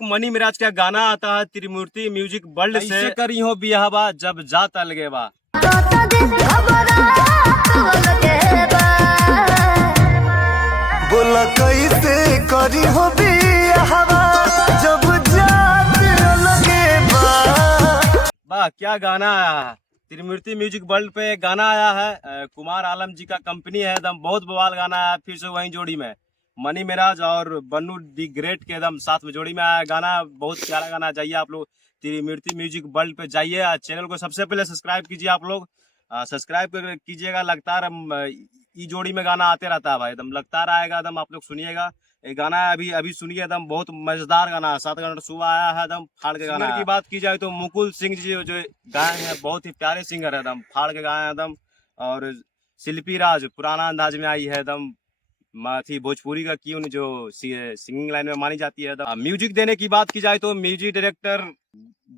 एक मनी मिराज का गाना आता है त्रिमूर्ति म्यूजिक वर्ल्ड से, करी हो बियाहबा जब जात अलगेबा। बोला कैसे करी हो बियाहबा जब जात अलगेबा। वाह क्या गाना आया है। त्रिमूर्ति म्यूजिक वर्ल्ड पे गाना आया है, कुमार आलम जी का कंपनी है, एकदम बहुत बवाल गाना है। फिर से वही जोड़ी में मनी मिराज और बन्नू दी ग्रेट के एकदम साथ में जोड़ी में आया गाना, बहुत प्यारा गाना। जाइए आप लोग त्रिमूर्ति म्यूजिक वर्ल्ड पे जाइए, चैनल को सबसे पहले सब्सक्राइब कीजिए। आप लोग सब्सक्राइब कीजिएगा। लगातार ई जोड़ी में गाना आते रहता है भाई, एकदम लगातार आएगा, एकदम आप लोग सुनिएगा। ये गाना अभी अभी सुनिए, एकदम बहुत मजेदार गाना है। 7 घंटे सुबह आया है, एकदम फाड़ के गाना। की बात की जाए तो मुकुल सिंह जी जो गाए हैं, बहुत ही प्यारे सिंगर है, एकदम फाड़ के गाए हैं एकदम। और शिल्पी राज पुराना अंदाज में आई है एकदम, थी भोजपुरी का क्यों जो सिंगिंग लाइन में मानी जाती है। म्यूजिक देने की बात की जाए तो म्यूजिक डायरेक्टर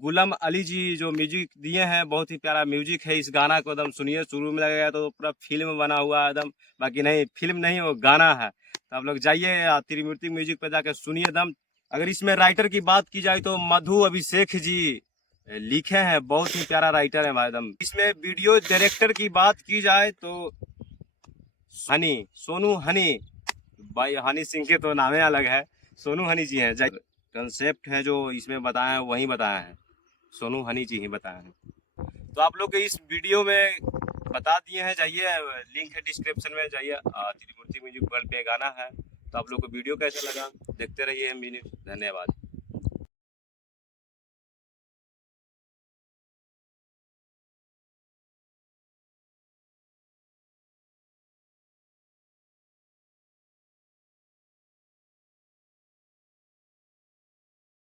गुलाम अली जी जो म्यूजिक दिए हैं, बहुत ही प्यारा म्यूजिक है। इस गाना को एकदम सुनिए, शुरू में लगेगा तो पूरा फिल्म बना हुआ है एकदम, बाकी नहीं फिल्म नहीं वो गाना है। तो आप लोग जाइए त्रिमूर्ति म्यूजिक पे जाकर सुनिए एकदम। अगर इसमें राइटर की बात की जाए तो मधु अभिषेक जी लिखे हैं, बहुत ही प्यारा राइटर है भाई एकदम। इसमें वीडियो डायरेक्टर की बात की जाए तो हनी सोनू हनी भाई, हनी सिंह के तो नामे अलग है, सोनू हनी जी हैं। कंसेप्ट है जो इसमें बताए हैं वही बताया है, सोनू हनी जी ही बताया है। तो आप लोग इस वीडियो में बता दिए हैं, जाइए लिंक है डिस्क्रिप्शन में, जाइए त्रिमूर्ति म्यूजिक वर्ल्ड पे गाना है। तो आप लोग को वीडियो कैसा लगा देखते रहिए। धन्यवाद।